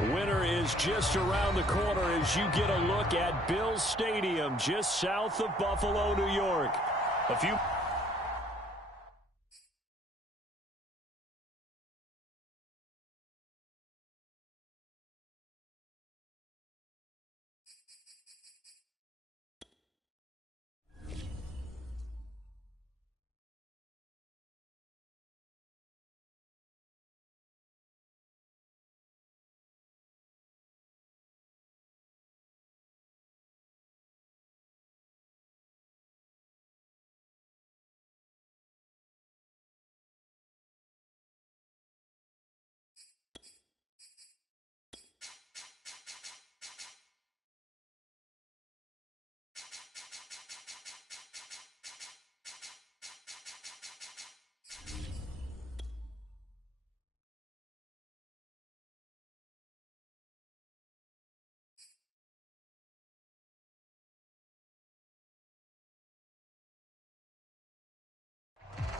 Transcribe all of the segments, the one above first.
Winter is just around the corner as you get a look at Bills Stadium just south of Buffalo, New York. A few...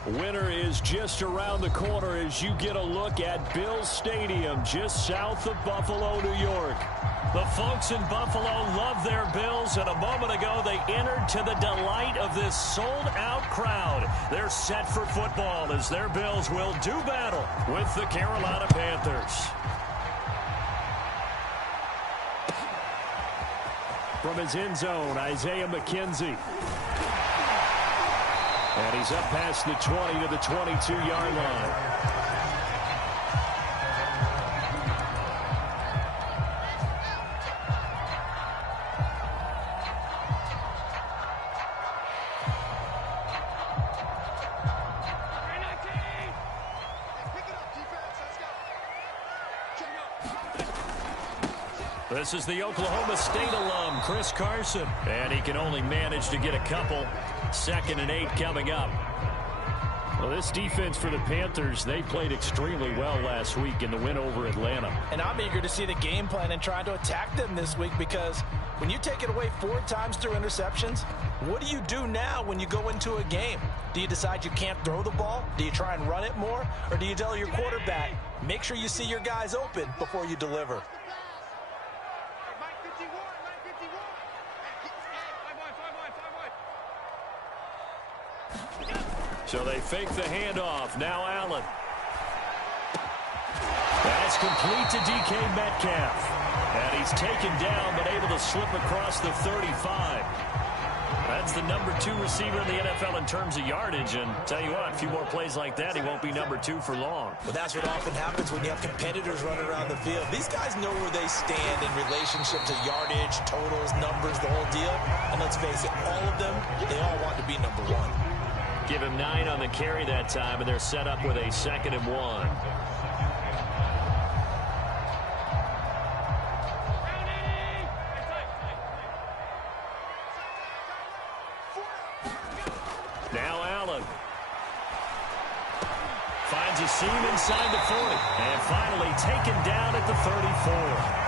Winter is just around the corner as you get a look at Bills Stadium just south of Buffalo, New York. The folks in Buffalo love their Bills, and a moment ago they entered to the delight of this sold-out crowd. They're set for football as their Bills will do battle with the Carolina Panthers. From his end zone, Isaiah McKenzie. And he's up past the 20 to the 22-yard line. This is the Oklahoma State alum, Chris Carson. And he can only manage to get a couple. 2nd and 8 coming up. Well, this defense for the Panthers, they played extremely well last week in the win over Atlanta. And I'm eager to see the game plan and try to attack them this week, because when you take it away 4 times through interceptions, what do you do now when you go into a game? Do you decide you can't throw the ball? Do you try and run it more? Or do you tell your quarterback, make sure you see your guys open before you deliver? So they fake the handoff. Now Allen. That's complete to DK Metcalf. And he's taken down, but able to slip across the 35. That's the number 2 receiver in the NFL in terms of yardage. And tell you what, a few more plays like that, he won't be number 2 for long. Well, that's what often happens when you have competitors running around the field. These guys know where they stand in relationship to yardage, totals, numbers, the whole deal. And let's face it, all of them, they all want to be number 1. Give him 9 on the carry that time, and they're set up with a 2nd and 1. Now Allen. Finds a seam inside the 40. And finally taken down at the 34.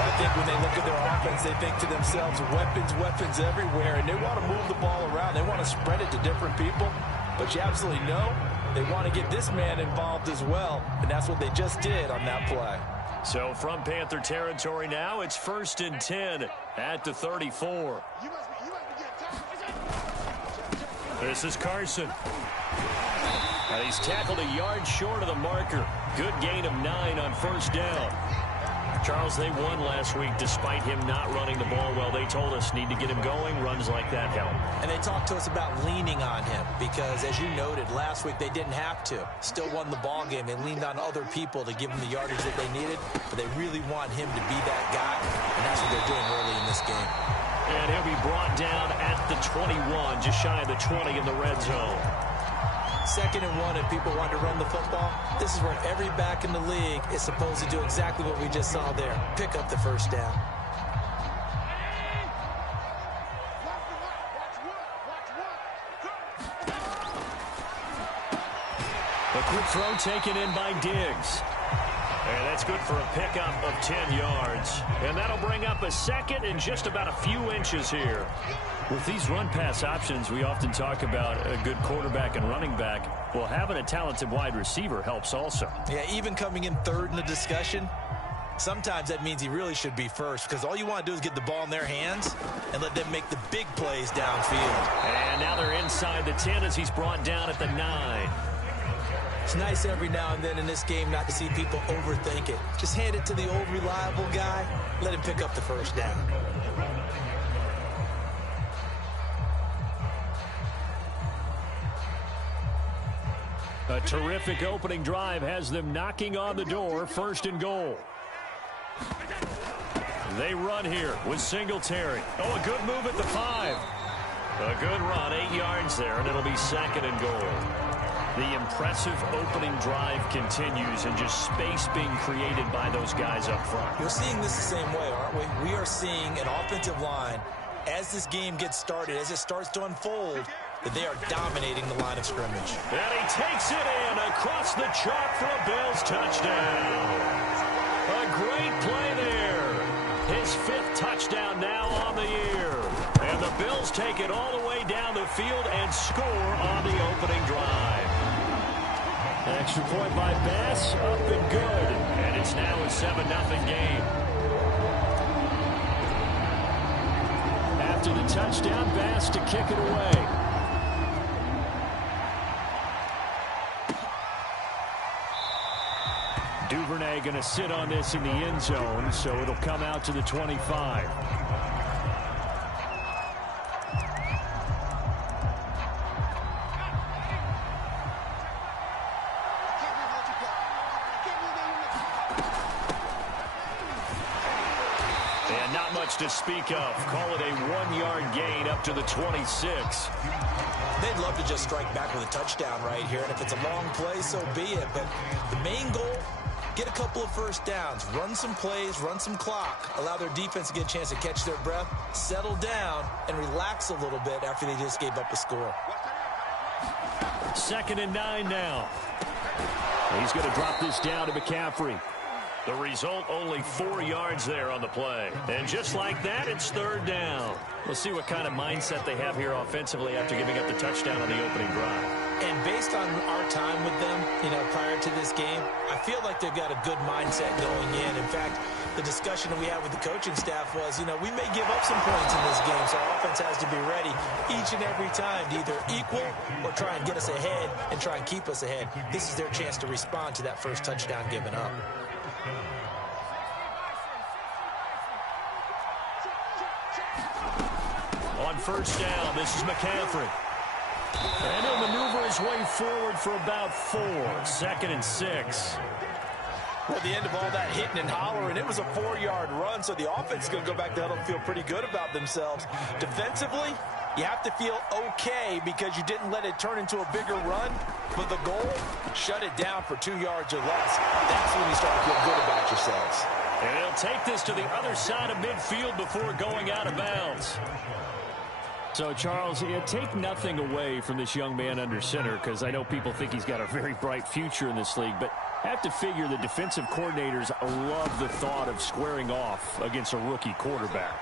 I think when they look at their offense, they think to themselves, weapons, weapons everywhere, and they want to move the ball around. They want to spread it to different people, but you absolutely know they want to get this man involved as well, and that's what they just did on that play. So from Panther territory now, it's 1st and 10 at the 34. This is Carson. And he's tackled a yard short of the marker. Good gain of 9 on 1st down. Charles, they won last week despite him not running the ball well. They told us need to get him going. Runs like that help. And they talked to us about leaning on him because, as you noted, last week they didn't have to. Still won the ball game. They leaned on other people to give them the yardage that they needed, but they really want him to be that guy, and that's what they're doing early in this game. And he'll be brought down at the 21, just shy of the 20 in the red zone. 2nd and 1, and people want to run the football. This is where every back in the league is supposed to do exactly what we just saw there. Pick up the 1st down. A quick throw taken in by Diggs. And that's good for a pickup of 10 yards. And that'll bring up a 2nd and just about a few inches here. With these run-pass options, we often talk about a good quarterback and running back. Well, having a talented wide receiver helps also. Yeah, even coming in 3rd in the discussion, Sometimes that means he really should be first because all you want to do is get the ball in their hands and let them make the big plays downfield. And now they're inside the 10 as he's brought down at the 9. It's nice every now and then in this game not to see people overthink it. Just hand it to the old reliable guy. Let him pick up the first down. A terrific opening drive has them knocking on the door, 1st and goal. They run here with Singletary. Oh, a good move at the 5. A good run, 8 yards there, and it'll be 2nd and goal. The impressive opening drive continues and just space being created by those guys up front. We're seeing this the same way, aren't we? We are seeing an offensive line, as this game gets started, as it starts to unfold, that they are dominating the line of scrimmage. And he takes it in across the chalk for a Bills touchdown. A great play there. His 5th touchdown now on the year. And the Bills take it all the way down the field and score on the opening drive. Extra point by Bass, up and good. And it's now a 7-0 game. After the touchdown, Bass to kick it away. Duvernay going to sit on this in the end zone, so it'll come out to the 25. And not much to speak of. Call it a 1-yard gain up to the 26. They'd love to just strike back with a touchdown right here, and if it's a long play, so be it. But the main goal, get a couple of first downs, run some plays, run some clock, allow their defense to get a chance to catch their breath, settle down, and relax a little bit after they just gave up a score. 2nd and 9 now. He's going to drop this down to McCaffrey. The result, only 4 yards there on the play. And just like that, it's 3rd down. We'll see what kind of mindset they have here offensively after giving up the touchdown on the opening drive. And based on our time with them, prior to this game, I feel like they've got a good mindset going in. In fact, the discussion that we had with the coaching staff was, we may give up some points in this game, so our offense has to be ready each and every time to either equal or try and get us ahead and try and keep us ahead. This is their chance to respond to that first touchdown given up. On 1st down, this is McCaffrey. And he'll maneuver his way forward for about 4. 2nd and 6. Well, at the end of all that hitting and hollering, it was a 4-yard run, so the offense is going to go back to huddle and feel pretty good about themselves. Defensively, you have to feel okay because you didn't let it turn into a bigger run, but the goal, shut it down for 2 yards or less. That's when you start to feel good about yourselves. And they'll take this to the other side of midfield before going out of bounds. So, Charles, take nothing away from this young man under center because I know people think he's got a very bright future in this league, but I have to figure the defensive coordinators love the thought of squaring off against a rookie quarterback.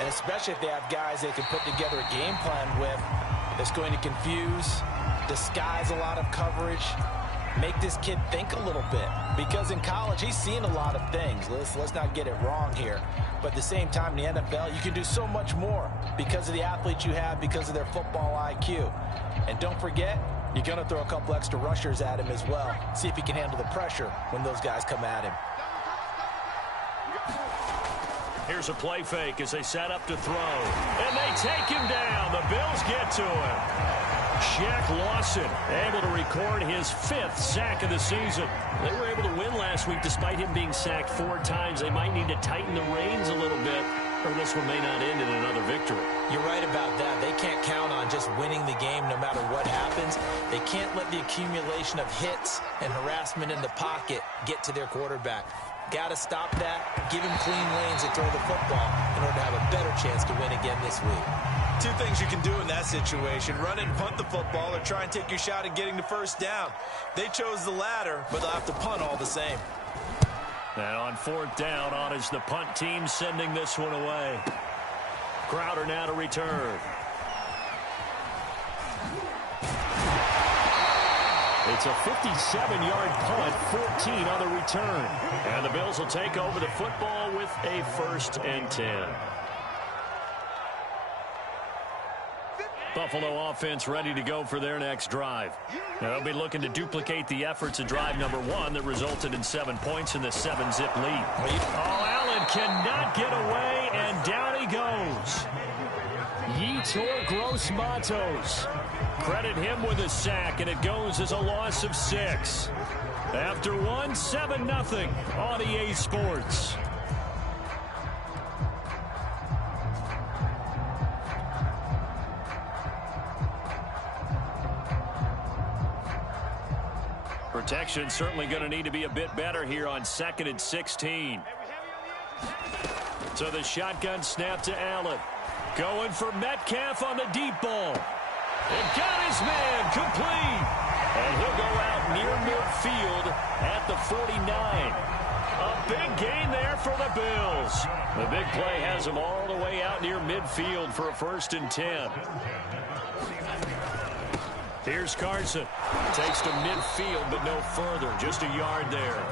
And especially if they have guys they can put together a game plan with that's going to confuse, disguise a lot of coverage, make this kid think a little bit. Because in college, he's seen a lot of things. Let's not get it wrong here. But at the same time, in the NFL, you can do so much more because of the athletes you have, because of their football IQ. And don't forget, you're going to throw a couple extra rushers at him as well. See if he can handle the pressure when those guys come at him. Here's a play fake as they set up to throw. And they take him down. The Bills get to him. Shaq Lawson able to record his 5th sack of the season. They were able to win last week despite him being sacked 4 times. They might need to tighten the reins a little bit, or this one may not end in another victory. You're right about that. They can't count on just winning the game no matter what happens. They can't let the accumulation of hits and harassment in the pocket get to their quarterback. Got to stop that, give him clean lanes to throw the football in order to have a better chance to win again this week. 2 things you can do in that situation: run and punt the football, or try and take your shot at getting the first down. They chose the latter, but they'll have to punt all the same. And on 4th down, on is the punt team sending this one away. Crowder now to return. It's a 57-yard punt, 14 on the return. And the Bills will take over the football with a 1st and 10. Buffalo offense ready to go for their next drive. Now they'll be looking to duplicate the efforts of drive number 1 that resulted in 7 points in the 7-zip lead. Oh, Allen cannot get away, and down he goes. Yetur Gross-Matos. Credit him with a sack, and it goes as a loss of 6. After 1, 7-0 on EA Sports. Protection certainly going to need to be a bit better here on 2nd and 16. So the shotgun snap to Allen. Going for Metcalf on the deep ball. And got his man complete. And he'll go out near midfield at the 49. A big gain there for the Bills. The big play has him all the way out near midfield for a 1st and 10. Here's Carson. Takes to midfield, but no further. Just a yard there.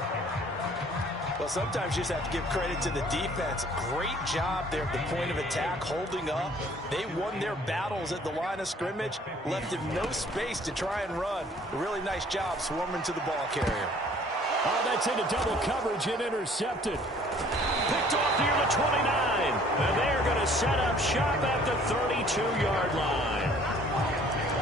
Well, sometimes you just have to give credit to the defense. Great job there at the point of attack, holding up. They won their battles at the line of scrimmage, left him no space to try and run. A really nice job swarming to the ball carrier. Oh, that's into double coverage and intercepted. Picked off near the 29. And they're going to set up shop at the 32-yard line.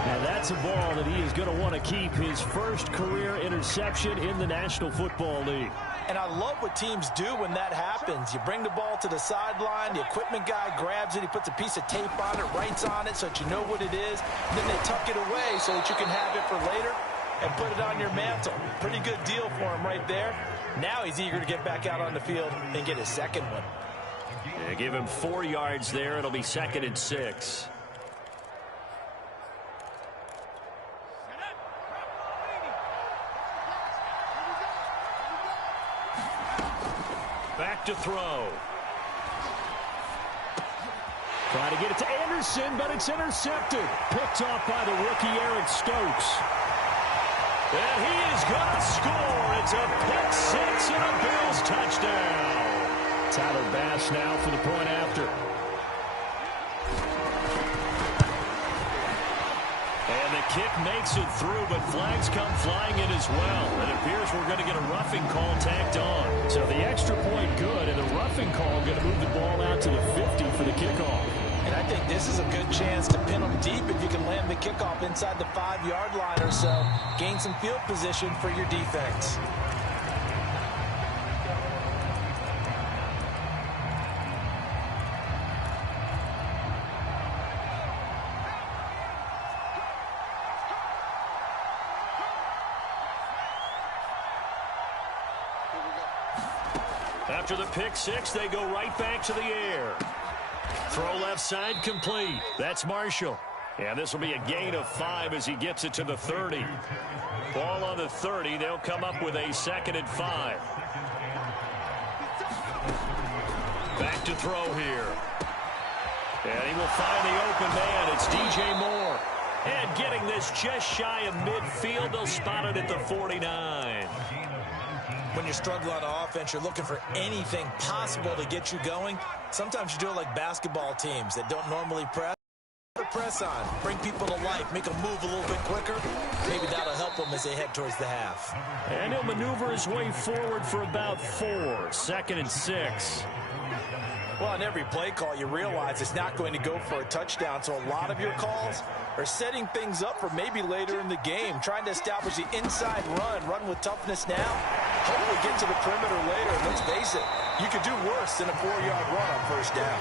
Now that's a ball that he is going to want to keep, his first career interception in the National Football League. And I love what teams do when that happens. You bring the ball to the sideline, the equipment guy grabs it, he puts a piece of tape on it, writes on it so that you know what it is, and then they tuck it away so that you can have it for later and put it on your mantle. Pretty good deal for him right there. Now he's eager to get back out on the field and get his second one. Yeah, give him 4 yards there. It'll be 2nd and 6. Back to throw. Trying to get it to Anderson, but it's intercepted. Picked off by the rookie Eric Stokes. And he is going to score. It's a pick 6 and a Bills touchdown. Tyler Bass now for the point after. And the kick makes it through, but flags come flying in as well. It appears we're going to get a roughing call tacked on. So the extra point good, and the roughing call going to move the ball out to the 50 for the kickoff. And I think this is a good chance to pin them deep if you can land the kickoff inside the 5-yard line or so. Gain some field position for your defense. After the pick 6, they go right back to the air. Throw left side complete. That's Marshall. And this will be a gain of 5 as he gets it to the 30. Ball on the 30. They'll come up with a 2nd and 5. Back to throw here. And he will find the open man. It's DJ Moore. And getting this just shy of midfield, they'll spot it at the 49. When you're struggling on offense, you're looking for anything possible to get you going. Sometimes you do it like basketball teams that don't normally press. Press on, bring people to life, make them move a little bit quicker. Maybe that'll help them as they head towards the half. And he'll maneuver his way forward for about 4. 2nd and 6. Well, on every play call, you realize it's not going to go for a touchdown, so a lot of your calls are setting things up for maybe later in the game, trying to establish the inside run with toughness now, hopefully get to the perimeter later. And let's face it, you could do worse than a 4-yard run on 1st down.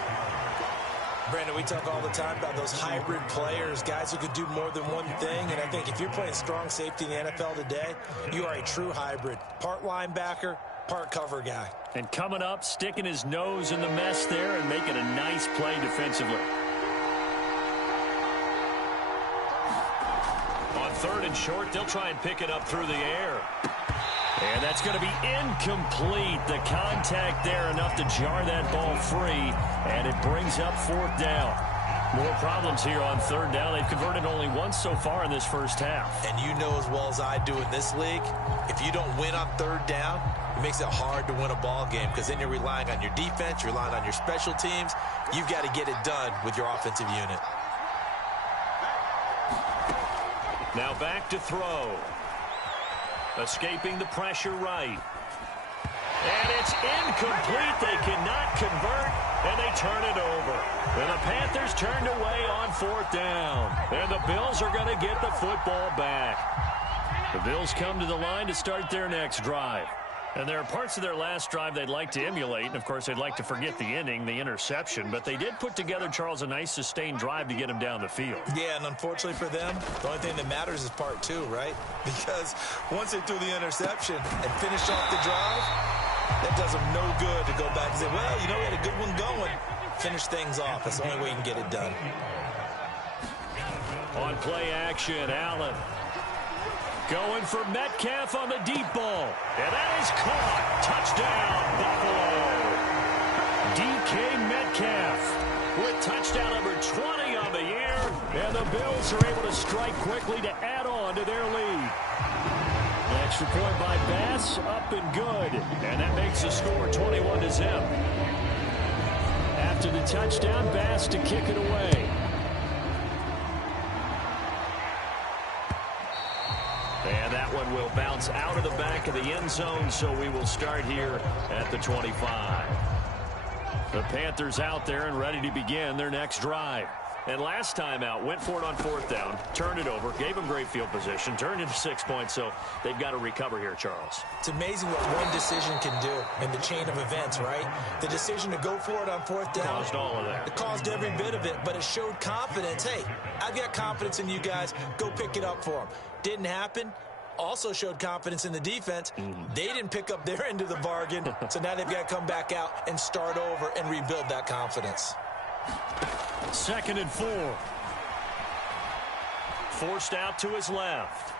Brandon, we talk all the time about those hybrid players, guys who could do more than one thing, and I think if you're playing strong safety in the NFL today, you are a true hybrid. Part linebacker, part cover guy. And coming up, sticking his nose in the mess there and making a nice play defensively. On 3rd and short, they'll try and pick it up through the air. And that's going to be incomplete. The contact there enough to jar that ball free, and it brings up 4th down. More problems here on third down. They've converted only once so far in this first half. And you know as well as I do in this league, if you don't win on third down, it makes it hard to win a ball game because then you're relying on your defense, you're relying on your special teams. You've got to get it done with your offensive unit. Now back to throw. Escaping the pressure right. And it's incomplete. They cannot convert, and they turn it over. And the Panthers turned away on fourth down. And the Bills are going to get the football back. The Bills come to the line to start their next drive. And there are parts of their last drive they'd like to emulate. And, of course, they'd like to forget the ending, the interception. But they did put together, Charles, a nice sustained drive to get them down the field. Yeah, and unfortunately for them, the only thing that matters is part two, right? Because once they threw the interception and finished off the drive, that does them no good to go back and say, well, you know, we had a good one going. Finish things off. That's the only way you can get it done. On play action, Allen. Going for Metcalf on the deep ball. And that is caught. Touchdown, Buffalo. DK Metcalf with touchdown number 20 on the year. And the Bills are able to strike quickly to add on to their lead. An extra point by Bass, up and good. And that makes the score 21-0. After the touchdown, Bass to kick it away. And that one will bounce out of the back of the end zone, so we will start here at the 25. The Panthers out there and ready to begin their next drive. And last time out, went for it on fourth down, turned it over, gave them great field position, turned into 6 points, so they've got to recover here, Charles. It's amazing what one decision can do in the chain of events, right? The decision to go for it on fourth down. Caused all of that. It caused every bit of it, but it showed confidence. Hey, I've got confidence in you guys. Go pick it up for them. Didn't happen. Also showed confidence in the defense. They didn't pick up their end of the bargain, so now they've got to come back out and start over and rebuild that confidence. 2nd and 4. Forced out to his left.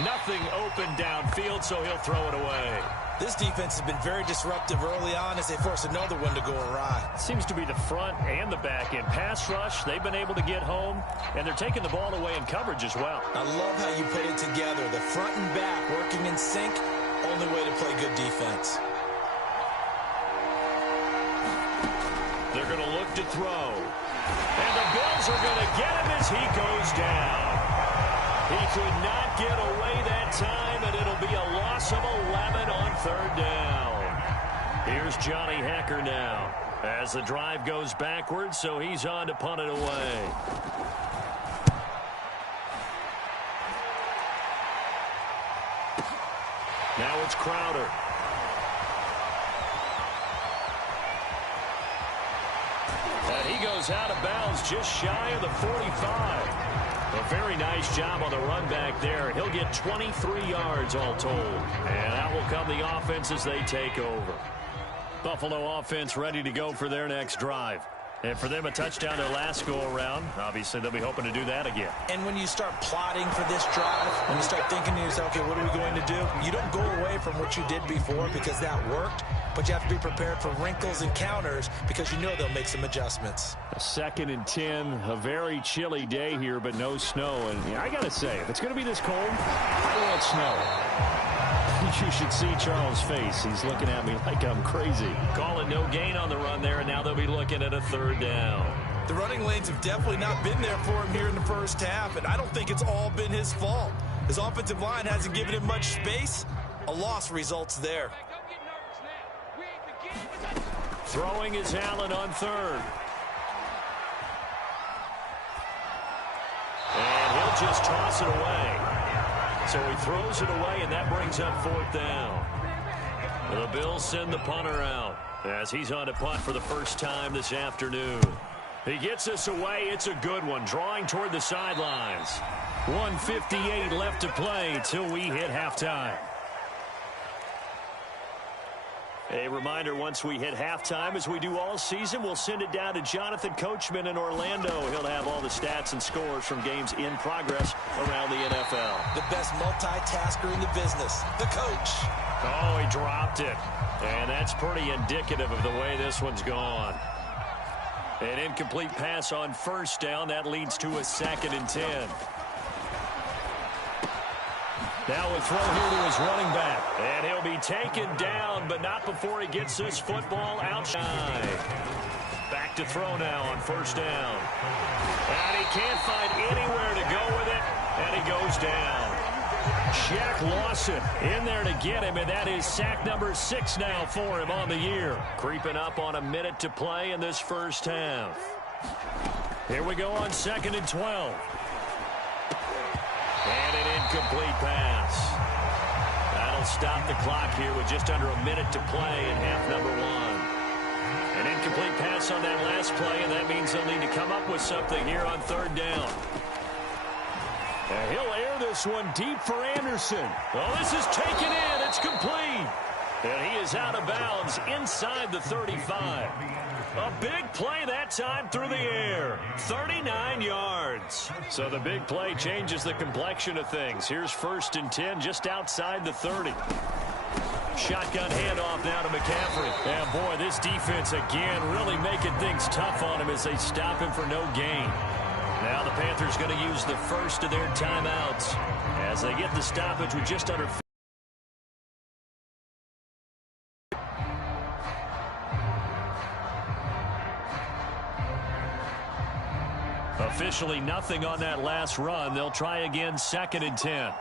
Nothing open downfield, so he'll throw it away. This defense has been very disruptive early on as they force another one to go awry. Seems to be the front and the back end. Pass rush, they've been able to get home, and they're taking the ball away in coverage as well. I love how you put it together. The front and back working in sync, only way to play good defense. They're going to look to throw. And the Bills are going to get him as he goes down. He could not get away that time, and it'll be a loss of 11 on third down. Here's Johnny Hecker now as the drive goes backwards, so he's on to punt it away. Now it's Crowder. And he goes out of bounds just shy of the 45. A very nice job on the run back there. He'll get 23 yards all told. And out will come the offense as they take over. Buffalo offense ready to go for their next drive. And for them, a touchdown their last go-around. Obviously, they'll be hoping to do that again. And when you start plotting for this drive, when you start thinking to yourself, okay, what are we going to do? You don't go away from what you did before because that worked. But you have to be prepared for wrinkles and counters because you know they'll make some adjustments. 2nd and 10, a very chilly day here, but no snow. And I got to say, if it's going to be this cold, I want snow. You should see Charles' face. He's looking at me like I'm crazy. Calling no gain on the run there, and now they'll be looking at a third down. The running lanes have definitely not been there for him here in the first half, and I don't think it's all been his fault. His offensive line hasn't given him much space. A loss results there. Throwing is Allen on third. And he'll just toss it away. So he throws it away, and that brings up fourth down. The Bills send the punter out as he's on to punt for the first time this afternoon. He gets us away. It's a good one, drawing toward the sidelines. 1:58 left to play till we hit halftime. A reminder, once we hit halftime, as we do all season, we'll send it down to Jonathan Coachman in Orlando. He'll have all the stats and scores from games in progress around the NFL. The best multitasker in the business, the coach. Oh, he dropped it. And that's pretty indicative of the way this one's gone. An incomplete pass on first down. That leads to a 2nd and 10. Now a throw here to his running back. And he'll be taken down, but not before he gets this football outside. Back to throw now on first down. And he can't find anywhere to go with it, and he goes down. Shaq Lawson in there to get him, and that is sack number 6 now for him on the year. Creeping up on a minute to play in this first half. Here we go on 2nd and 12. And an incomplete pass. That'll stop the clock here with just under a minute to play in half number 1. An incomplete pass on that last play, and that means they'll need to come up with something here on 3rd down. And he'll air this one deep for Anderson. Well, this is taken in. It's complete. And he is out of bounds inside the 35. A big play that time through the air. 39 yards. So the big play changes the complexion of things. Here's 1st and 10 just outside the 30. Shotgun handoff now to McCaffrey. And boy, this defense again really making things tough on him as they stop him for no gain. Now the Panthers going to use the first of their timeouts as they get the stoppage with just under. Officially nothing on that last run. They'll try again 2nd and 10.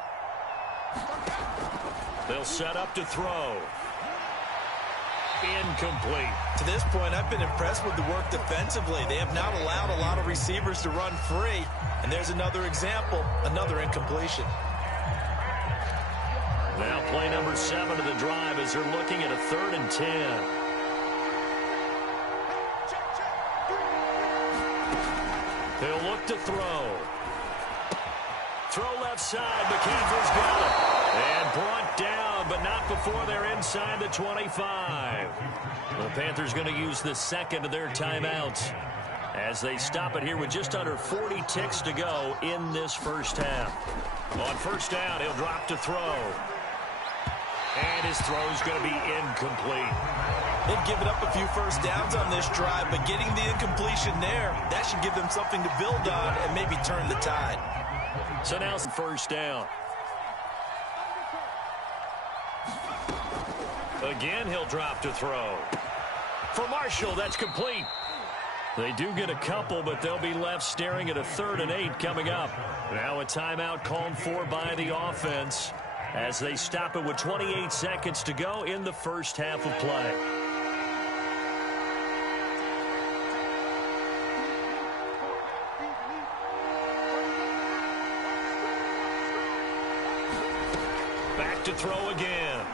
They'll set up to throw. Incomplete. To this point, I've been impressed with the work defensively. They have not allowed a lot of receivers to run free. And there's another example, another incompletion. Now play number 7 of the drive as they're looking at a 3rd and 10. He'll look to throw. Throw left side. McCaffrey's got it. And brought down, but not before they're inside the 25. The Panthers going to use the 2nd of their timeouts as they stop it here with just under 40 ticks to go in this first half. On first down, he'll drop to throw. And his throw's going to be incomplete. They've given up a few first downs on this drive, but getting the incompletion there, that should give them something to build on and maybe turn the tide. So now some first down. Again, he'll drop to throw. For Marshall, that's complete. They do get a couple, but they'll be left staring at a 3rd and 8 coming up. Now a timeout called for by the offense as they stop it with 28 seconds to go in the first half of play. Back to throw again.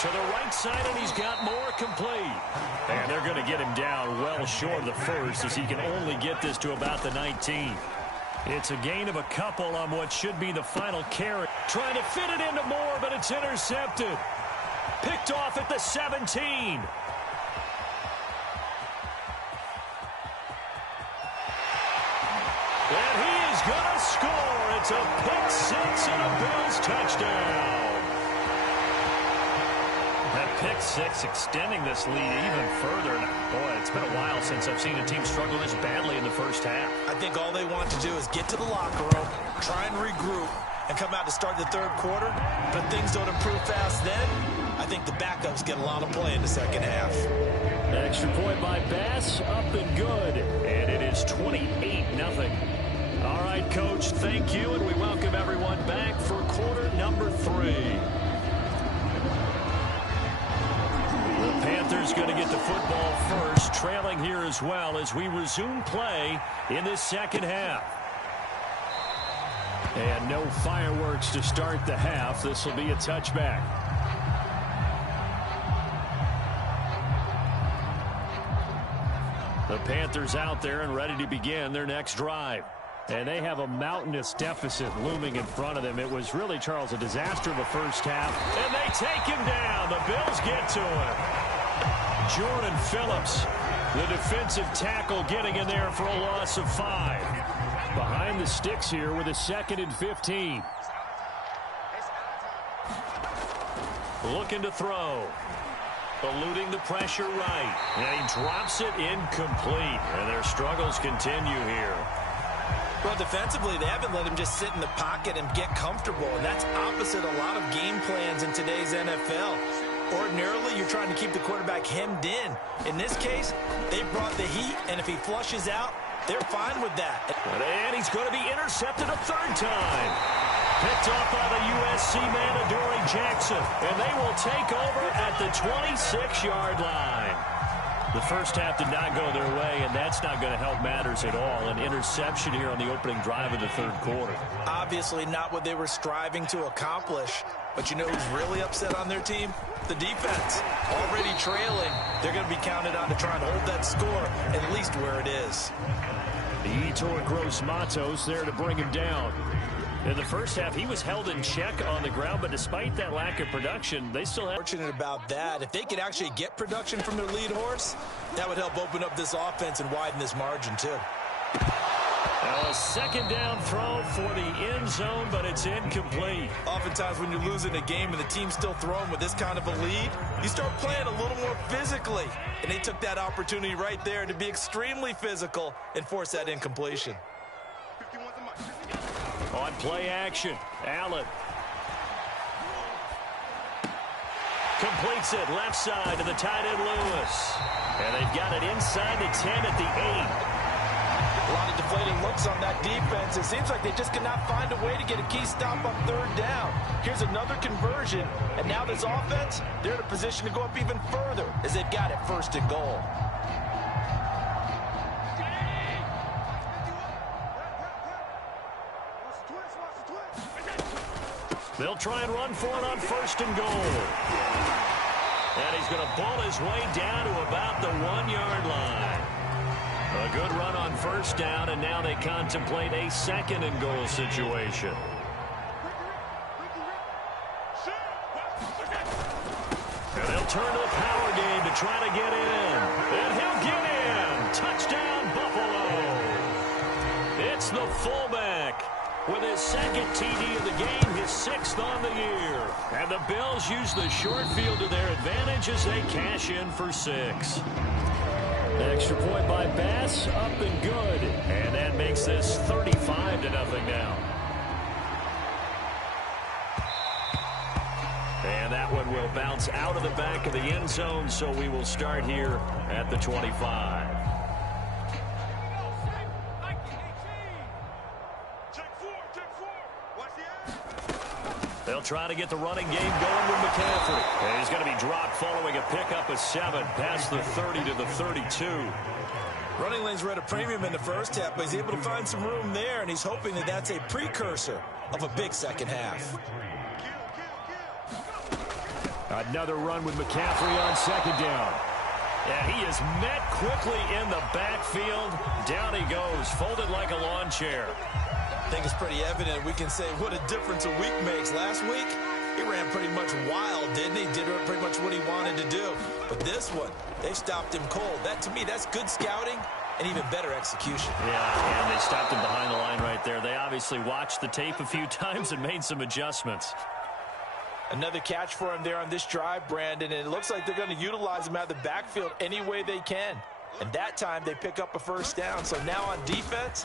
To the right side, and he's got more complete. And they're going to get him down well short of the first as he can only get this to about the 19. It's a gain of a couple on what should be the final carry. Trying to fit it into Moore, but it's intercepted. Picked off at the 17. And he is going to score. It's a pick 6 and a Bills touchdown. That pick 6 extending this lead even further. And boy, it's been a while since I've seen a team struggle this badly in the first half. I think all they want to do is get to the locker room, try and regroup, and come out to start the 3rd quarter. But things don't improve fast then. I think the backups get a lot of play in the second half. Extra point by Bass, up and good. And it is 28-0. All right, Coach, thank you, and we welcome everyone back for quarter number 3. The Panthers going to get the football first, trailing here as well as we resume play in this second half. And no fireworks to start the half. This will be a touchback. The Panthers out there and ready to begin their next drive. And they have a mountainous deficit looming in front of them. It was really, Charles, a disaster of a first half. And they take him down. The Bills get to him. Jordan Phillips, the defensive tackle, getting in there for a loss of 5. Behind the sticks here with a 2nd and 15. Looking to throw. Eluding the pressure right. And he drops it incomplete. And their struggles continue here. Well, defensively, they haven't let him just sit in the pocket and get comfortable. And that's opposite a lot of game plans in today's NFL. Ordinarily, you're trying to keep the quarterback hemmed in. In this case, they brought the heat, and if he flushes out, they're fine with that. And he's going to be intercepted a third time. Picked off by the USC man, Adoree Jackson. And they will take over at the 26-yard line. The first half did not go their way, and that's not going to help matters at all. An interception here on the opening drive of the third quarter. Obviously not what they were striving to accomplish. But you know who's really upset on their team? The defense. Already trailing. They're going to be counted on to try and hold that score at least where it is. Yetur Gross-Matos there to bring him down. In the first half, he was held in check on the ground, but despite that lack of production, they still have... Fortunate about that. If they could actually get production from their lead horse, that would help open up this offense and widen this margin, too. Now a second down throw for the end zone, but it's incomplete. Oftentimes when you're losing a game and the team's still throwing with this kind of a lead, you start playing a little more physically. And they took that opportunity right there to be extremely physical and force that incompletion. On play action, Allen. Completes it left side to the tight end Lewis. And they've got it inside the 10 at the 8. A lot of deflating looks on that defense. It seems like they just cannot find a way to get a key stop on third down. Here's another conversion, and now this offense, they're in a position to go up even further as they've got it first and goal. They'll try and run for it on first and goal. And he's going to ball his way down to about the 1-yard line. A good run on first down, and now they contemplate a second and goal situation. And they'll turn to the power game to try to get in. And he'll get in. Touchdown, Buffalo. It's the fullback with his second TD of the game, his 6th on the year. And the Bills use the short field to their advantage as they cash in for 6. Extra point by Bass, up and good. And that makes this 35-0 now. And that one will bounce out of the back of the end zone, so we will start here at the 25. They'll try to get the running game going with McCaffrey. And he's going to be dropped following a pickup of 7 past the 30 to the 32. Running lanes were at a premium in the first half, but he's able to find some room there, and he's hoping that that's a precursor of a big second half. Another run with McCaffrey on second down. And he is met quickly in the backfield. Down he goes, folded like a lawn chair. I think it's pretty evident. We can say what a difference a week makes. Last week, he ran pretty much wild, didn't he? Did pretty much what he wanted to do. But this one, they stopped him cold. That, to me, that's good scouting and even better execution. Yeah, and they stopped him behind the line right there. They obviously watched the tape a few times and made some adjustments. Another catch for him there on this drive, Brandon, and it looks like they're going to utilize him out of the backfield any way they can. And that time they pick up a first down. So now on defense,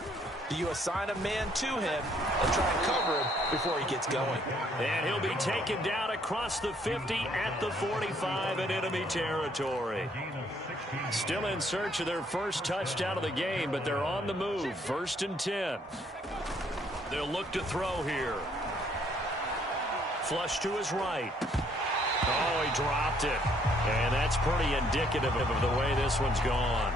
do you assign a man to him and try and cover him before he gets going? And he'll be taken down across the 50 at the 45 in enemy territory. Still in search of their first touchdown of the game, but they're on the move. 1st and 10. They'll look to throw here. Flush to his right. Oh, he dropped it. And that's pretty indicative of the way this one's gone.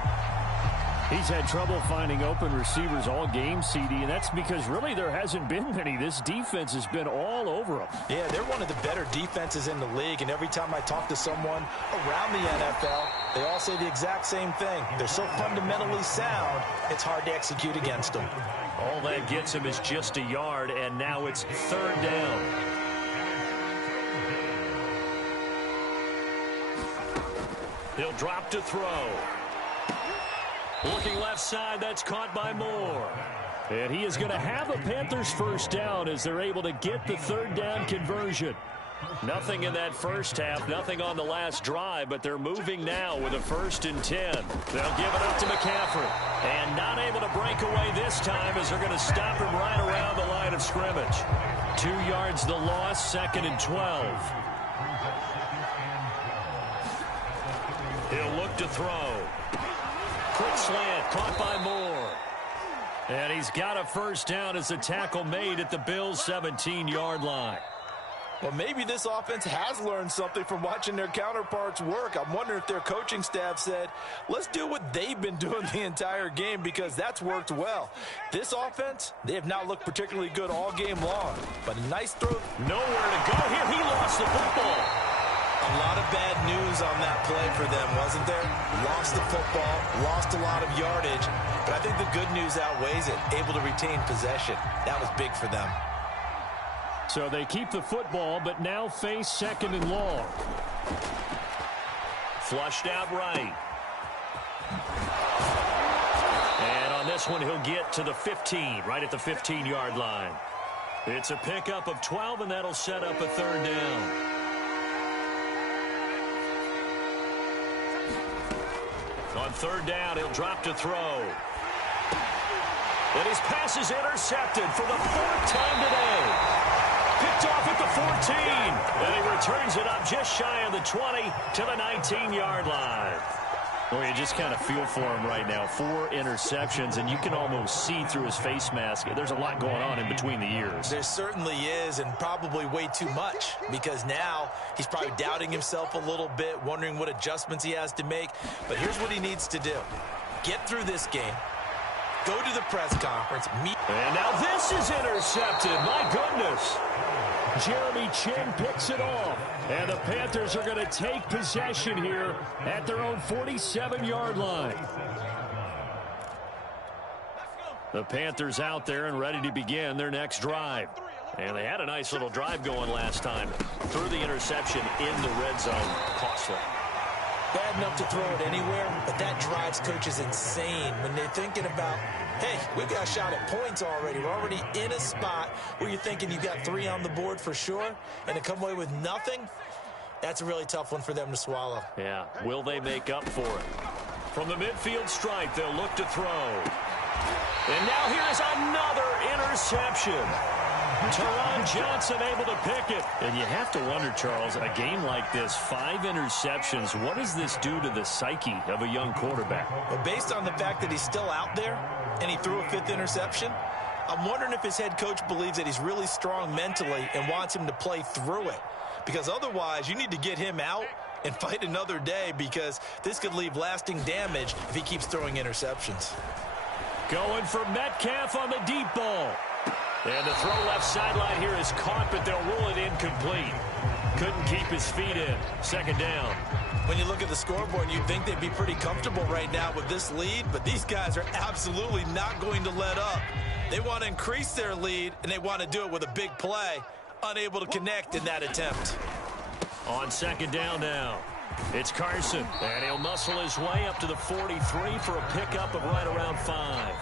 He's had trouble finding open receivers all game, CD, and that's because really there hasn't been many. This defense has been all over them. Yeah, they're one of the better defenses in the league, and every time I talk to someone around the NFL, they all say the exact same thing. They're so fundamentally sound, it's hard to execute against them. All that gets him is just a yard, and now it's 3rd down. He'll drop to throw. Looking left side, that's caught by Moore. And he is going to have a Panthers first down as they're able to get the 3rd down conversion. Nothing in that first half, nothing on the last drive, but they're moving now with a 1st and 10. They'll give it up to McCaffrey. And not able to break away this time as they're going to stop him right around the line of scrimmage. 2 yards the loss, 2nd and 12. He'll look to throw. Quick slant, caught by Moore. And he's got a 1st down as the tackle made at the Bills' 17-yard line. Well, maybe this offense has learned something from watching their counterparts work. I'm wondering if their coaching staff said, let's do what they've been doing the entire game, because that's worked well. This offense, they have not looked particularly good all game long. But a nice throw. Nowhere to go here. He lost the football. A lot of bad news on that play for them, wasn't there? Lost the football, lost a lot of yardage. But I think the good news outweighs it. Able to retain possession. That was big for them. So they keep the football, but now face 2nd and long. Flushed out right. And on this one, he'll get to the 15, right at the 15-yard line. It's a pickup of 12, and that'll set up a 3rd down. On 3rd down, he'll drop to throw. And his pass is intercepted for the 4th time today. Picked off at the 14, and he returns it up just shy of the 20 to the 19-yard line. Well, you just kind of feel for him right now. 4 interceptions, and you can almost see through his face mask. There's a lot going on in between the ears. There certainly is, and probably way too much, because now he's probably doubting himself a little bit, wondering what adjustments he has to make. But here's what he needs to do. Get through this game. Go to the press conference. And now this is intercepted. My goodness. Jeremy Chin picks it off. And the Panthers are going to take possession here at their own 47-yard line. The Panthers out there and ready to begin their next drive. And they had a nice little drive going last time. Threw the interception in the red zone. Costly. Bad enough to throw it anywhere, but that drives coaches insane when they're thinking about, hey, we've got a shot at points already. We're already in a spot where you're thinking you got 3 on the board for sure, and to come away with nothing, that's a really tough one for them to swallow. Yeah, will they make up for it? From the midfield stripe, they'll look to throw. And now here's another interception. Teron Johnson able to pick it. And you have to wonder, Charles, a game like this, 5 interceptions, what does this do to the psyche of a young quarterback? But based on the fact that he's still out there and he threw a 5th interception, I'm wondering if his head coach believes that he's really strong mentally and wants him to play through it. Because otherwise, you need to get him out and fight another day, because this could leave lasting damage if he keeps throwing interceptions. Going for Metcalf on the deep ball. And the throw left sideline here is caught, but they'll rule it incomplete. Couldn't keep his feet in. 2nd down. When you look at the scoreboard, you'd think they'd be pretty comfortable right now with this lead, but these guys are absolutely not going to let up. They want to increase their lead, and they want to do it with a big play. Unable to connect in that attempt. On 2nd down now, it's Carson, and he'll muscle his way up to the 43 for a pickup of right around 5.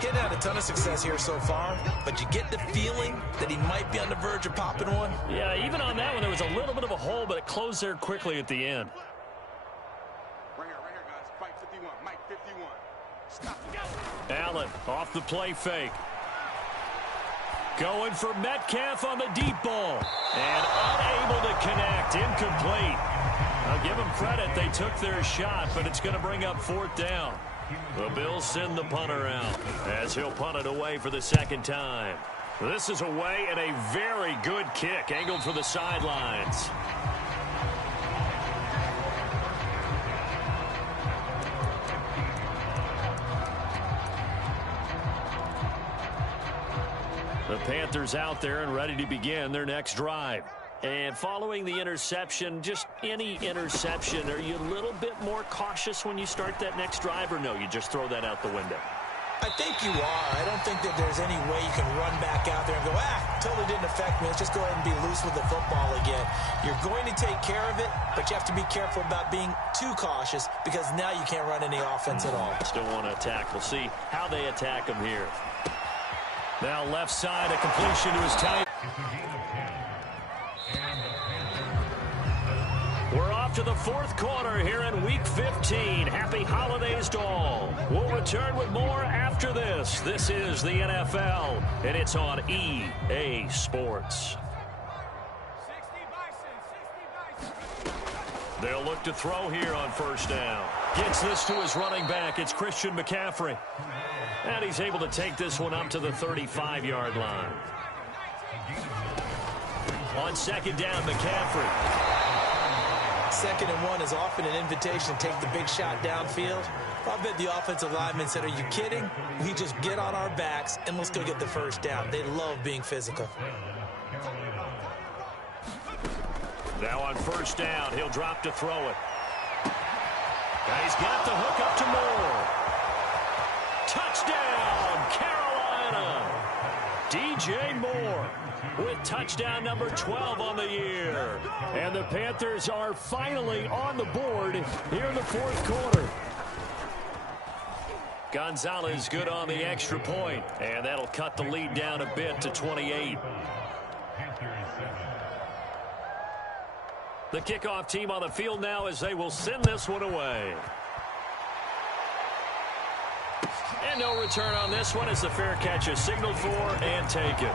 Getting had a ton of success here so far, but you get the feeling that he might be on the verge of popping one. Yeah, even on that one, there was a little bit of a hole, but it closed there quickly at the end. Right here, guys. Mike 51. Mike 51. Stop. Allen off the play fake. Going for Metcalf on the deep ball. And unable to connect. Incomplete. I'll give them credit. They took their shot, but it's going to bring up 4th down. The Bills send the punter out as he'll punt it away for the 2nd time. This is away and a very good kick angled for the sidelines. The Panthers out there and ready to begin their next drive. And following the interception, just any interception, are you a little bit more cautious when you start that next drive, or no, you just throw that out the window? I think you are. I don't think that there's any way you can run back out there and go, totally didn't affect me. Let's just go ahead and be loose with the football again. You're going to take care of it, but you have to be careful about being too cautious, because now you can't run any offense at all. Still want to attack. We'll see how they attack him here. Now left side, a completion to his tight. off to the fourth quarter here in Week 15. Happy holidays to all. We'll return with more after this. This is the NFL, and it's on EA Sports. They'll look to throw here on first down. Gets this to his running back. It's Christian McCaffrey. And he's able to take this one up to the 35-yard line. On second down, McCaffrey. 2nd and 1 is often an invitation to take the big shot downfield. I bet the offensive lineman said, are you kidding? We just get on our backs and let's go get the first down. They love being physical. Now on first down, he'll drop to throw it. And he's got the hook up to Moore. Touchdown, Carolina. DJ Moore with touchdown number 12 on the year. And the Panthers are finally on the board here in the fourth quarter. Gonzalez good on the extra point, and that'll cut the lead down a bit to 28. The kickoff team on the field now as they will send this one away. And no return on this one as the fair catch is signaled for and taken.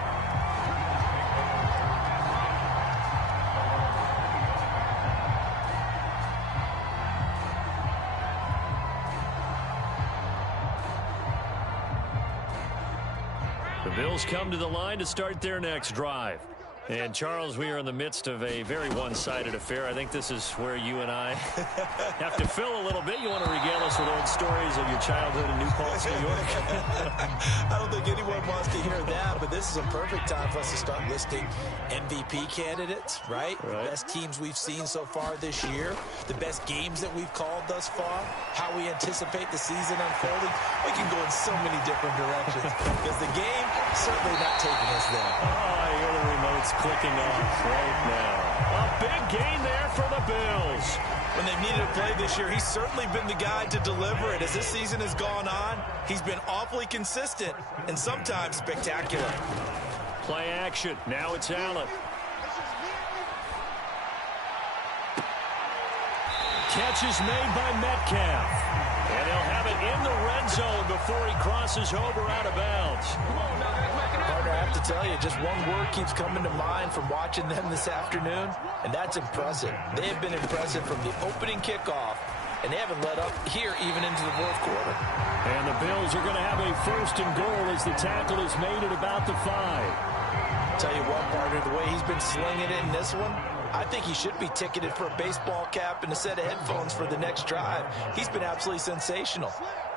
The Bills come to the line to start their next drive. And, Charles, we are in the midst of a very one-sided affair. I think this is where you and I have to fill a little bit. You want to regale us with old stories of your childhood in New Paltz, New York? I don't think anyone wants to hear that, but this is a perfect time for us to start listing MVP candidates, right? The best teams we've seen so far this year, the best games that we've called thus far, how we anticipate the season unfolding. We can go in so many different directions because the game certainly not taking us there. Oh, I hear the remote's clicking off right now. A big gain there for the Bills. When they've needed a play this year, he's certainly been the guy to deliver it. As this season has gone on, he's been awfully consistent and sometimes spectacular. Play action. Now it's Allen. Catch is made by Metcalf. And he'll have it in the red zone before he crosses over out of bounds. Partner, I have to tell you, just one word keeps coming to mind from watching them this afternoon, and that's impressive. They have been impressive from the opening kickoff, and they haven't let up here even into the fourth quarter. And the Bills are going to have a first and goal as the tackle is made at about the 5. I'll tell you what, partner, the way he's been slinging it in this one, I think he should be ticketed for a baseball cap and a set of headphones for the next drive. He's been absolutely sensational.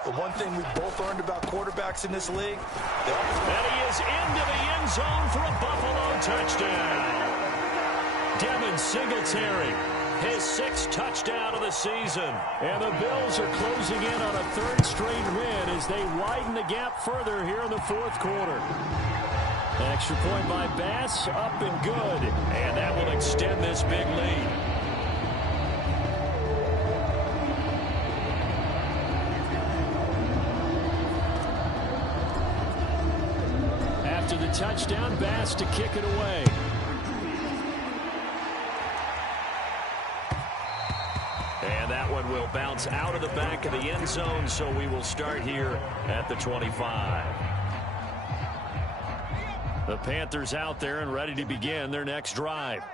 But one thing we've both learned about quarterbacks in this league, and he is into the end zone for a Buffalo touchdown. Devin Singletary, his 6th touchdown of the season. And the Bills are closing in on a 3rd straight win as they widen the gap further here in the fourth quarter. Extra point by Bass, up and good. And that will extend this big lead. After the touchdown, Bass to kick it away. And that one will bounce out of the back of the end zone, so we will start here at the 25. The Panthers out there and ready to begin their next drive.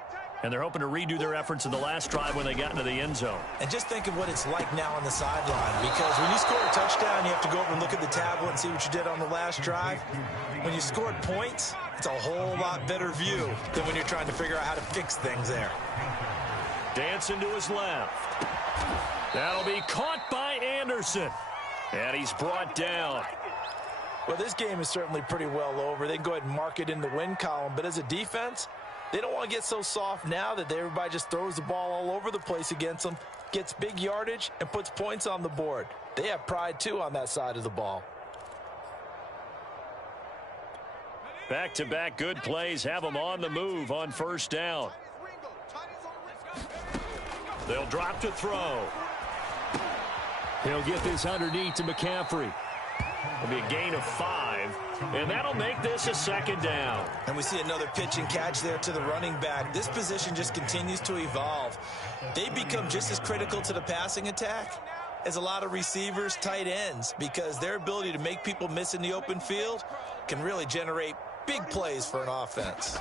And they're hoping to redo their efforts in the last drive when they got into the end zone. And just think of what it's like now on the sideline, because when you score a touchdown, you have to go over and look at the tablet and see what you did on the last drive. When you scored points, it's a whole lot better view than when you're trying to figure out how to fix things there. Dancing to his left. That'll be caught by Anderson. And he's brought down. Well, this game is certainly pretty well over. They can go ahead and mark it in the win column. But as a defense, they don't want to get so soft now that everybody just throws the ball all over the place against them, gets big yardage, and puts points on the board. They have pride, too, on that side of the ball. Back-to-back good plays have them on the move on first down. They'll drop to throw. He'll get this underneath to McCaffrey. It'll be a gain of 5. And that'll make this a second down. And we see another pitch and catch there to the running back. This position just continues to evolve. They become just as critical to the passing attack as a lot of receivers, tight ends, because their ability to make people miss in the open field can really generate big plays for an offense.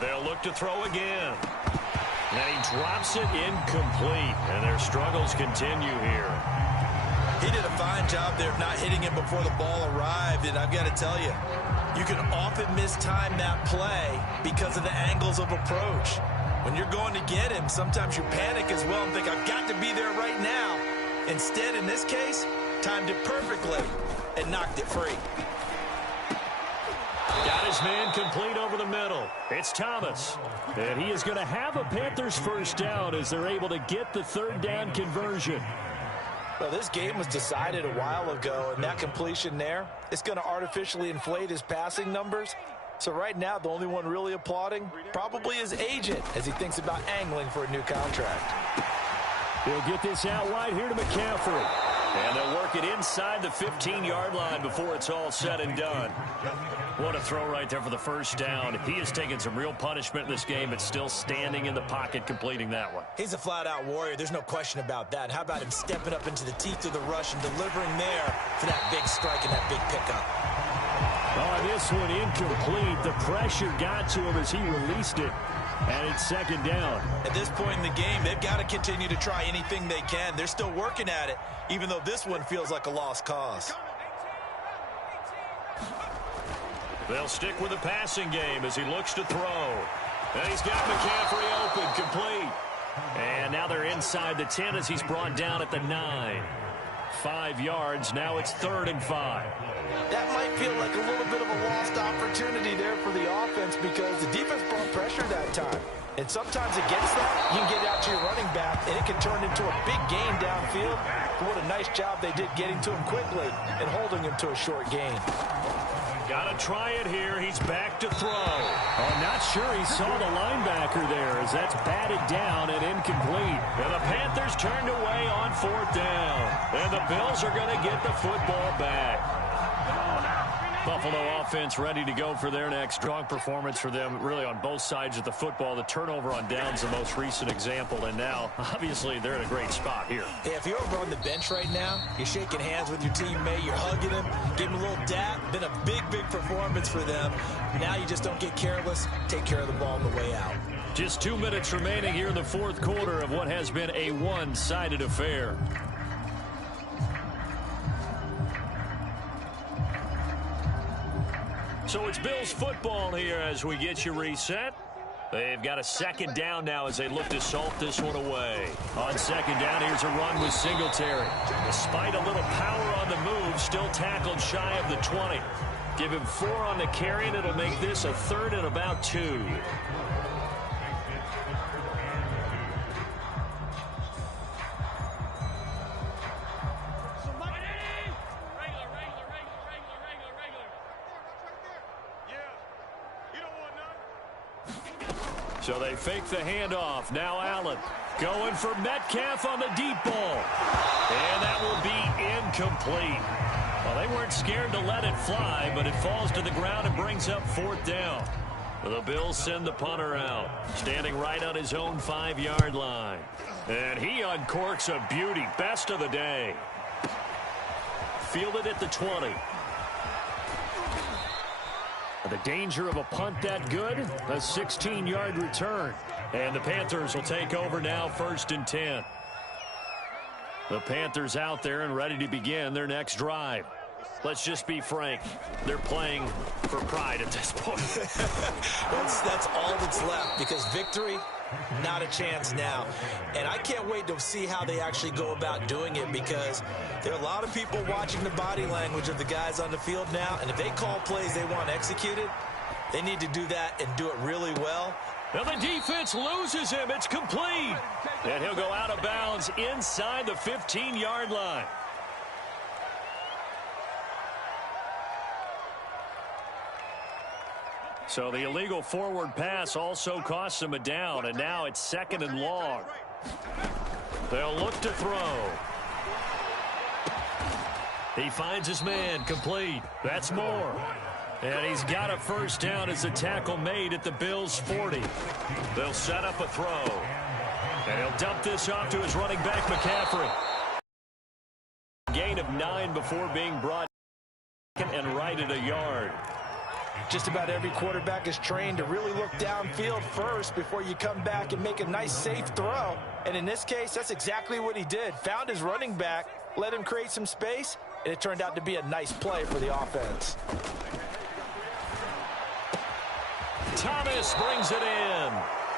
They'll look to throw again. And he drops it incomplete. And their struggles continue here. He did a fine job there of not hitting him before the ball arrived. And I've got to tell you, you can often mistime that play because of the angles of approach. When you're going to get him, sometimes you panic as well and think, I've got to be there right now. Instead, in this case, timed it perfectly and knocked it free. Got his man complete over the middle. It's Thomas. And he is going to have a Panthers first down as they're able to get the third down conversion. Well, this game was decided a while ago, and that completion there is going to artificially inflate his passing numbers. So right now, the only one really applauding probably his agent as he thinks about angling for a new contract. He'll get this out wide here to McCaffrey. And they'll work it inside the 15-yard line before it's all said and done. What a throw right there for the first down. He has taken some real punishment in this game, but still standing in the pocket completing that one. He's a flat-out warrior. There's no question about that. How about him stepping up into the teeth of the rush and delivering there for that big strike and that big pickup? Oh, this one incomplete. The pressure got to him as he released it. And it's second down. At this point in the game, they've got to continue to try anything they can. They're still working at it, even though this one feels like a lost cause. They'll stick with the passing game as he looks to throw. And he's got McCaffrey open, complete. And now they're inside the 10 as he's brought down at the 9. 5 yards. Now it's 3rd and 5. That might feel like a little bit of a lost opportunity there for the offense because the defense brought pressure that time. And sometimes against that, you can get out to your running back, and it can turn into a big gain downfield. But what a nice job they did getting to him quickly and holding him to a short gain. Got to try it here. He's back to throw. I'm not sure he saw the linebacker there as that's batted down and incomplete. And the Panthers turned away on 4th down. And the Bills are going to get the football back. Buffalo offense ready to go for their next. Strong performance for them really on both sides of the football. The turnover on downs the most recent example. And now, obviously, they're in a great spot here. Yeah, if you're over on the bench right now, you're shaking hands with your teammate, you're hugging him, giving him a little dap. Been a big, big performance for them. Now you just don't get careless. Take care of the ball on the way out. Just 2 minutes remaining here in the 4th quarter of what has been a one-sided affair. So it's Bills football here as we get you reset. They've got a second down now as they look to salt this one away. On second down, here's a run with Singletary. Despite a little power on the move, still tackled shy of the 20. Give him 4 on the carry, and it'll make this a 3rd and about 2. So they fake the handoff. Now Allen going for Metcalf on the deep ball. And that will be incomplete. Well, they weren't scared to let it fly, but it falls to the ground and brings up 4th down. The Bills send the punter out, standing right on his own 5-yard line. And he uncorks a beauty. Best of the day. Fielded at the 20. The danger of a punt that good, a 16-yard return. And the Panthers will take over now, 1st and 10. The Panthers out there and ready to begin their next drive. Let's just be frank. They're playing for pride at this point. That's all that's left because victory, not a chance now. And I can't wait to see how they actually go about doing it because there are a lot of people watching the body language of the guys on the field now. And if they call plays they want executed, they need to do that and do it really well. Now the defense loses him. It's complete. And he'll go out of bounds inside the 15-yard line. So the illegal forward pass also costs him a down, and now it's 2nd and long. They'll look to throw. He finds his man, complete. That's more. And he's got a first down as a tackle made at the Bills' 40. They'll set up a throw. And he'll dump this off to his running back, McCaffrey. Gain of 9 before being brought and right at a yard. Just about every quarterback is trained to really look downfield first before you come back and make a nice, safe throw. And in this case, that's exactly what he did. Found his running back, let him create some space, and it turned out to be a nice play for the offense. Thomas brings it in.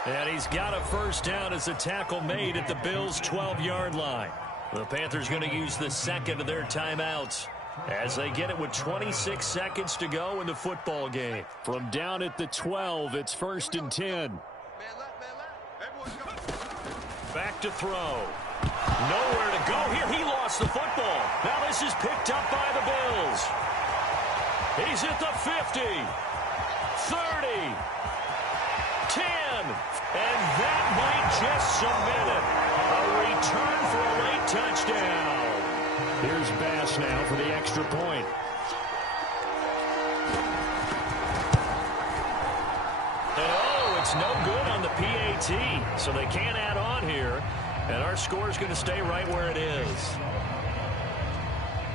And he's got a first down as a tackle made at the Bills' 12-yard line. The Panthers going to use the second of their timeouts as they get it with 26 seconds to go in the football game. From down at the 12, it's 1st and 10. Back to throw. Nowhere to go here. He lost the football. Now this is picked up by the Bills. He's at the 50, 30, 10, and that might just cement it. A return for a late touchdown. Here's Bass now for the extra point. And oh, it's no good on the PAT, so they can't add on here. And our score is going to stay right where it is.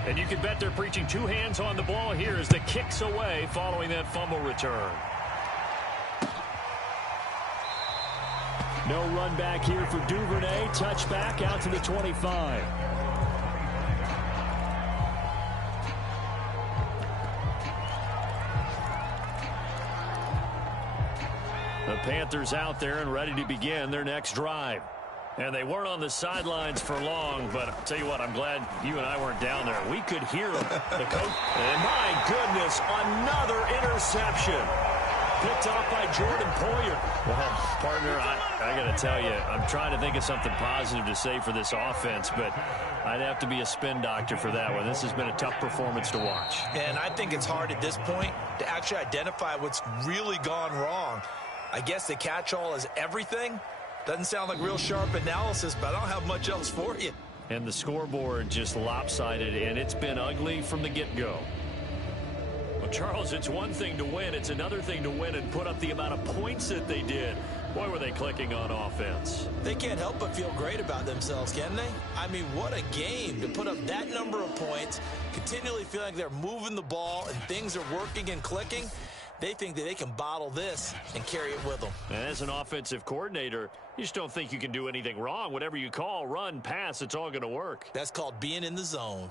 And you can bet they're preaching 2 hands on the ball here as the kick's away following that fumble return. No run back here for Duvernay. Touchback out to the 25. The Panthers out there and ready to begin their next drive. And they weren't on the sidelines for long, but I'll tell you what, I'm glad you and I weren't down there. We could hear them. The coach, and my goodness, another interception. Picked off by Jordan Poyer. Well, partner, I got to tell you, I'm trying to think of something positive to say for this offense, but I'd have to be a spin doctor for that one. This has been a tough performance to watch. And I think it's hard at this point to actually identify what's really gone wrong. I guess the catch-all is everything. Doesn't sound like real sharp analysis, but I don't have much else for you. And the scoreboard just lopsided, and it's been ugly from the get-go. Well, Charles, it's one thing to win. It's another thing to win and put up the amount of points that they did. Boy, were they clicking on offense. They can't help but feel great about themselves, can they? I mean, what a game to put up that number of points, continually feeling like they're moving the ball and things are working and clicking. They think that they can bottle this and carry it with them. And as an offensive coordinator, you just don't think you can do anything wrong. Whatever you call, run, pass, it's all going to work. That's called being in the zone.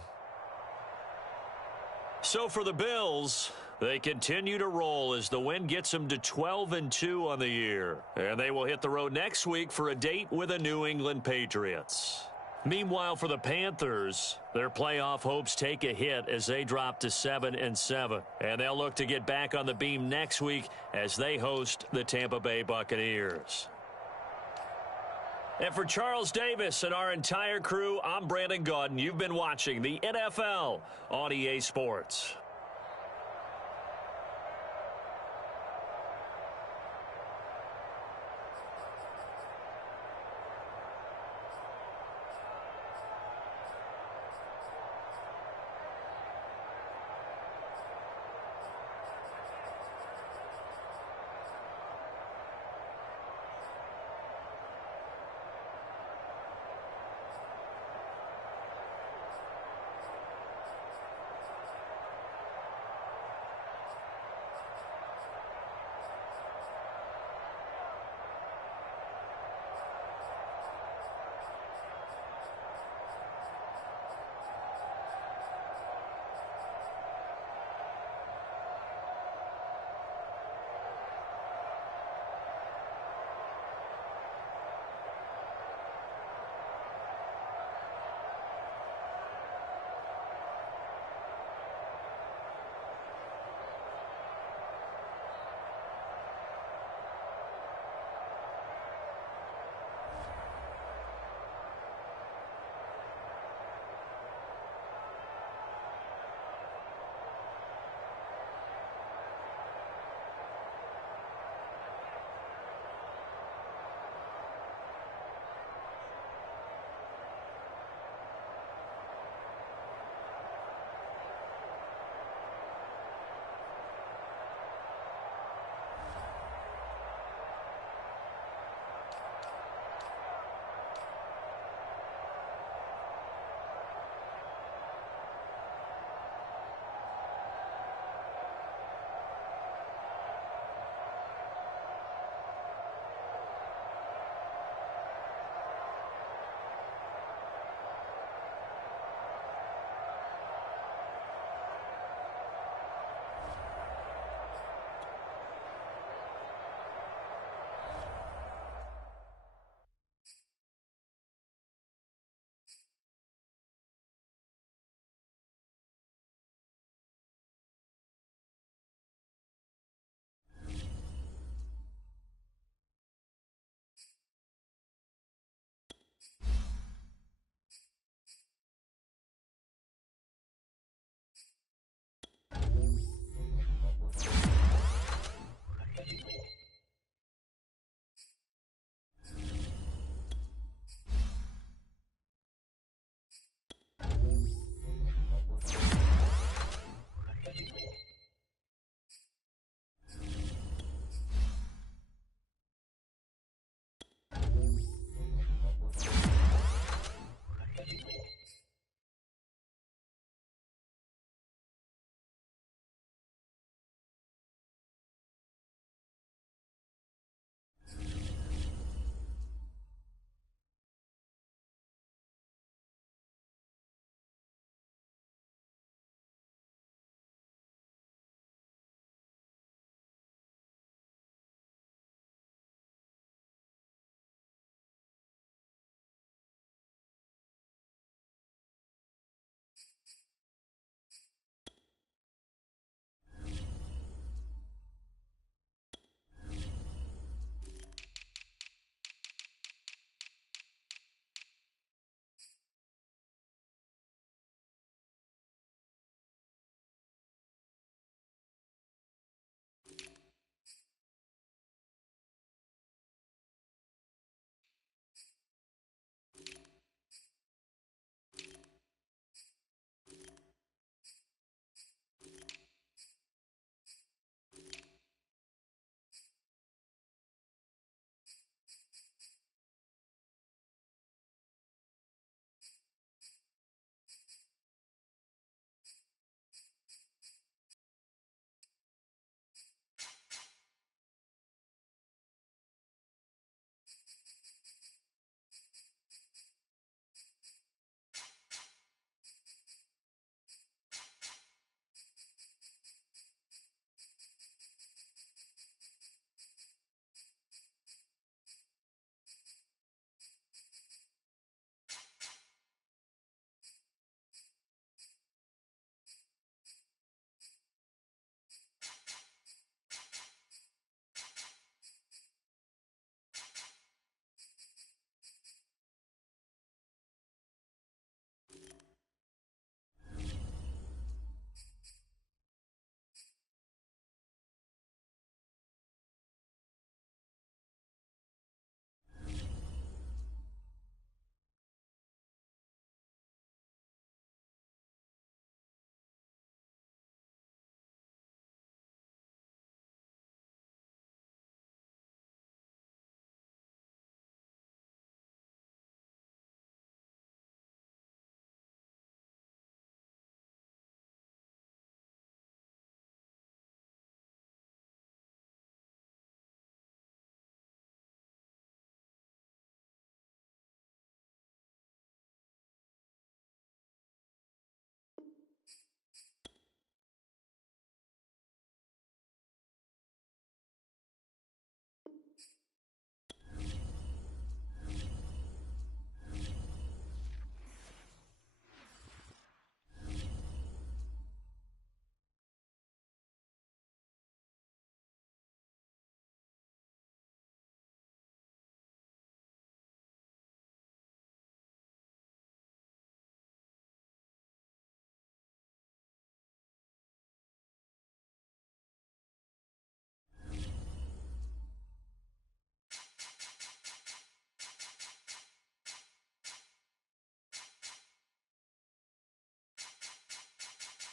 So for the Bills, they continue to roll as the win gets them to 12-2 on the year. And they will hit the road next week for a date with the New England Patriots. Meanwhile, for the Panthers, their playoff hopes take a hit as they drop to 7-7. And they'll look to get back on the beam next week as they host the Tampa Bay Buccaneers. And for Charles Davis and our entire crew, I'm Brandon Gaudin. You've been watching the NFL on EA Sports.